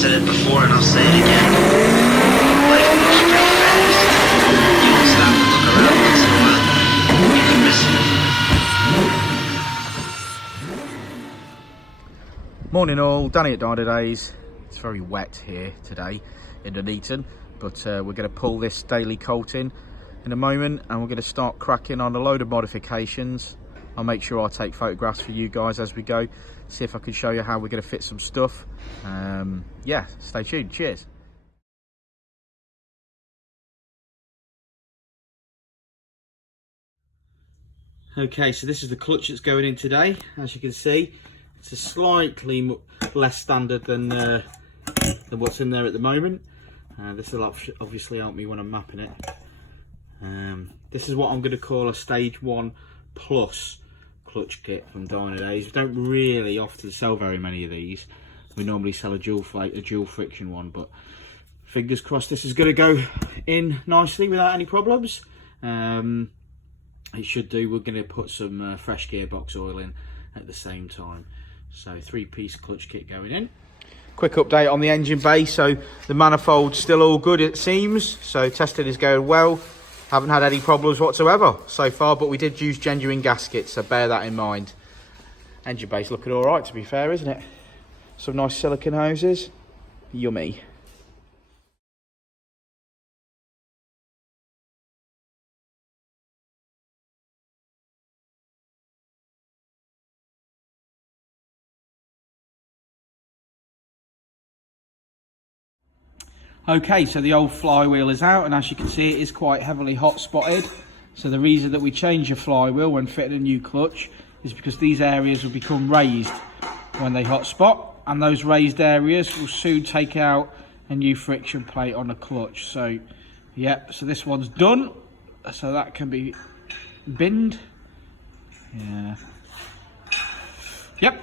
said it before and I'll say it again. Life moves pretty fast. You won't stop and look around once in a while. You can miss it. Morning all, Danny at Dynodaze. It's very wet here today in Nuneaton, but we're going to pull this daily colt in a moment, and we're going to start cracking on a load of modifications. I'll make sure I take photographs for you guys as we go, see if I can show you how we're going to fit some stuff. Yeah, stay tuned. Cheers. Okay, so this is the clutch that's going in today. As you can see, it's a slightly less standard than what's in there at the moment. This will obviously help me when I'm mapping it. This is what I'm going to call a stage 1 plus clutch kit from Dynodaze. We don't really often sell very many of these. We normally sell a dual friction one, but fingers crossed this is going to go in nicely without any problems. It should do. We're going to put some fresh gearbox oil in at the same time. So 3-piece clutch kit going in. Quick update on the engine bay. So the manifold's still all good, it seems. So testing is going well. Haven't had any problems whatsoever so far, but we did use genuine gaskets, so bear that in mind. Engine bay's looking all right, to be fair, isn't it? Some nice silicone hoses. Yummy. Okay, so the old flywheel is out, and as you can see, it is quite heavily hot spotted. So the reason that we change a flywheel when fitting a new clutch is because these areas will become raised when they hot spot, and those raised areas will soon take out a new friction plate on the clutch. So yeah, so this one's done, so that can be binned. Yeah. Yep.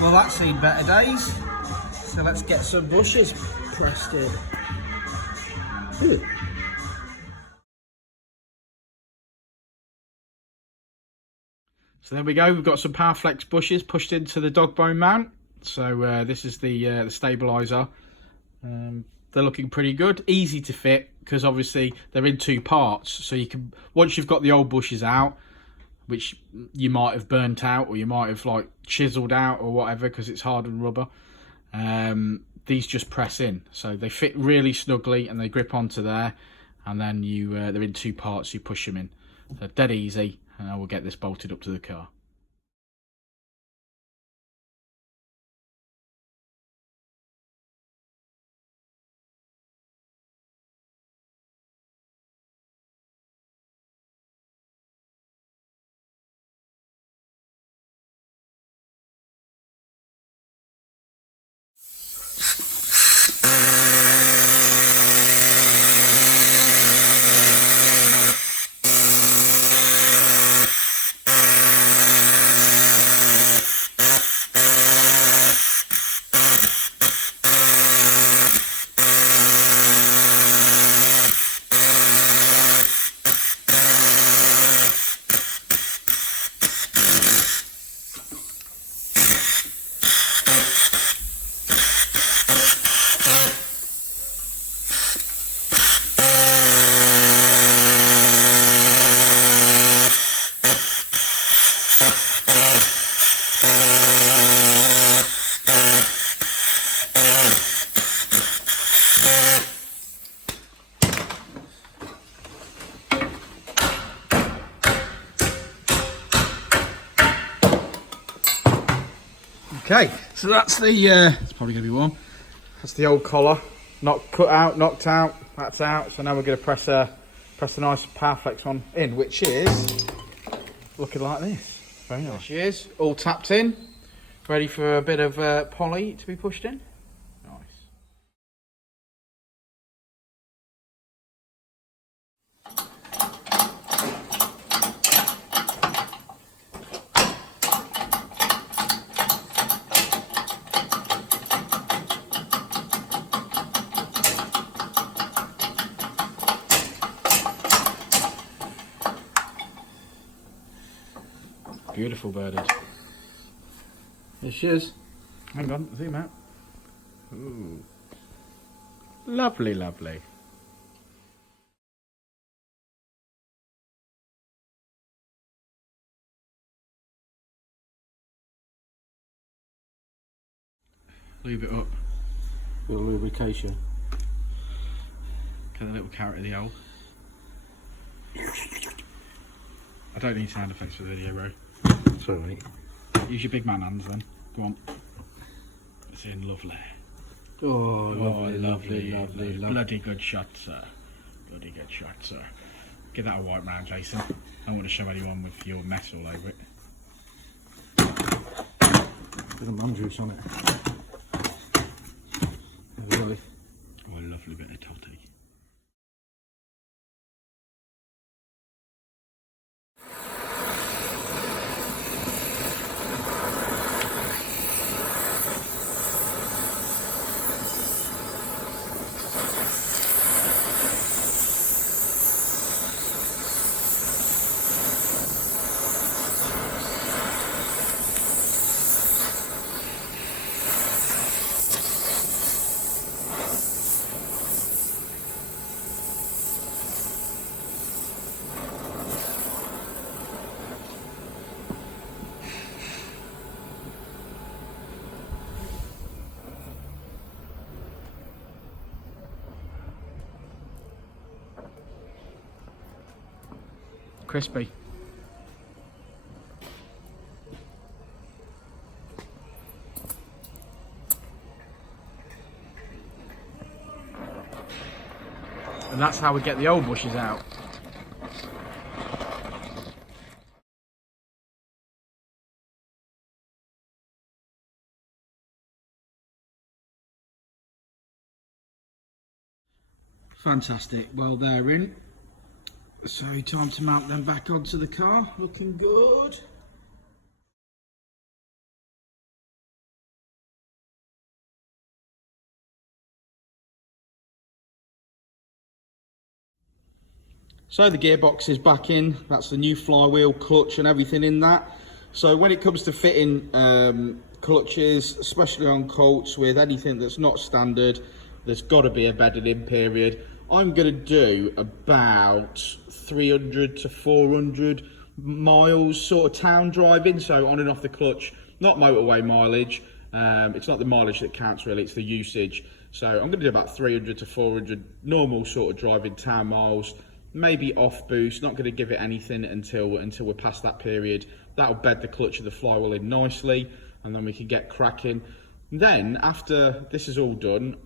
Well, that's seen better days. So let's get some bushes pressed in. Ooh. So there we go. We've got some Powrflex bushes pushed into the dog bone mount. So this is the stabiliser. They're looking pretty good. Easy to fit because obviously they're in 2 parts. So you can, once you've got the old bushes out, which you might have burnt out or you might have like chiseled out or whatever because it's hardened rubber, these just press in, so they fit really snugly and they grip onto there, and then you they're in 2 parts, you push them in. So dead easy, and I will get this bolted up to the car. Okay, so that's the, it's probably going to be warm. That's the old collar, not cut out, knocked out, that's out. So now we're going to press the nice Powrflex one in, which is looking like this. Very nice. There she is, all tapped in, ready for a bit of poly to be pushed in. Nice. Beautiful birdie. There she is. Hang on, zoom out. Ooh. Lovely, lovely. Lube it up. With a lubrication. Get a little carrot of the old. I don't need sound effects for the video, bro. Sorry, mate. Use your big man hands then. Go on. It's in lovely. Oh, lovely, lovely, lovely. Bloody good shot, sir. Bloody good shot, sir. Give that a wipe round, Jason. I don't want to show anyone with your mess all over it. There's a man juice on it. Really? Oh, a lovely bit of toddy. Crispy. And that's how we get the old bushes out. Fantastic. Well, they're in. So time to mount them back onto the car. Looking good. So the gearbox is back in. That's the new flywheel, clutch and everything in that. So when it comes to fitting clutches, especially on Colts, with anything that's not standard, there's got to be a bedded in period. I'm going to do about 300 to 400 miles sort of town driving, so on and off the clutch, not motorway mileage. It's not the mileage that counts really, it's the usage. So I'm going to do about 300 to 400 normal sort of driving town miles, maybe off boost, not going to give it anything until we're past that period. That'll bed the clutch of the flywheel in nicely, and then we can get cracking. Then, after this is all done,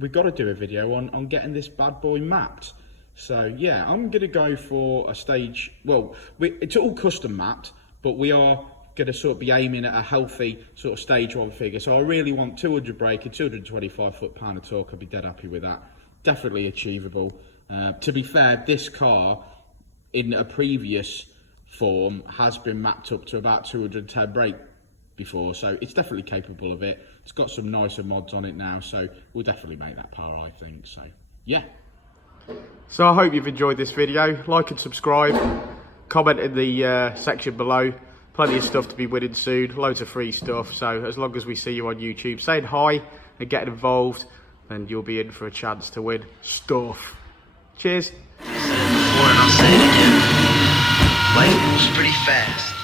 we've got to do a video on getting this bad boy mapped. So, yeah, I'm going to go for a stage, well, it's all custom mapped, but we are going to sort of be aiming at a healthy sort of stage one figure. So I really want 200 brake and 225 foot-pound of torque. I'd be dead happy with that. Definitely achievable. To be fair, this car, in a previous form, has been mapped up to about 210 brake before, so it's definitely capable of it. It's got some nicer mods on it now, so we'll definitely make that power, I think. So yeah, so I hope you've enjoyed this video. Like and subscribe, comment in the section below. Plenty of stuff to be winning soon, loads of free stuff. So as long as we see you on YouTube saying hi and getting involved, then you'll be in for a chance to win stuff. Cheers. I said it before and I'll say it again. Life moves pretty fast.